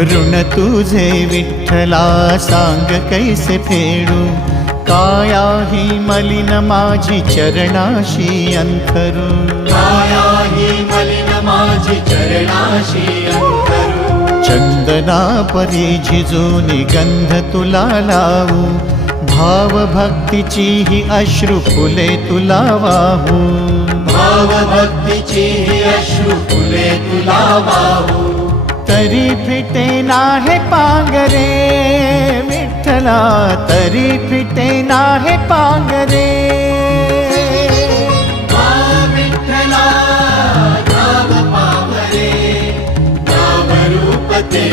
ऋण तुझे विठ्ठला सांग कैसे फेडू, काया ही मलिन माझी चरणाशी अंथरू, काया ही मलिन माझी चरणाशी अंतरू। चंदना परी झिजूनी गंध तुला लावू, भाव भक्तीची ही अश्रु फुले तुला वाहू, भाव भक्तीची ही अश्रु फुले तुला वाहू। तरी फिटे नाहे पांगरे विठ्ठला, तरी फिटे नाहे पांगरे। विठ्ठला नाम पावरे, नाम रूप ते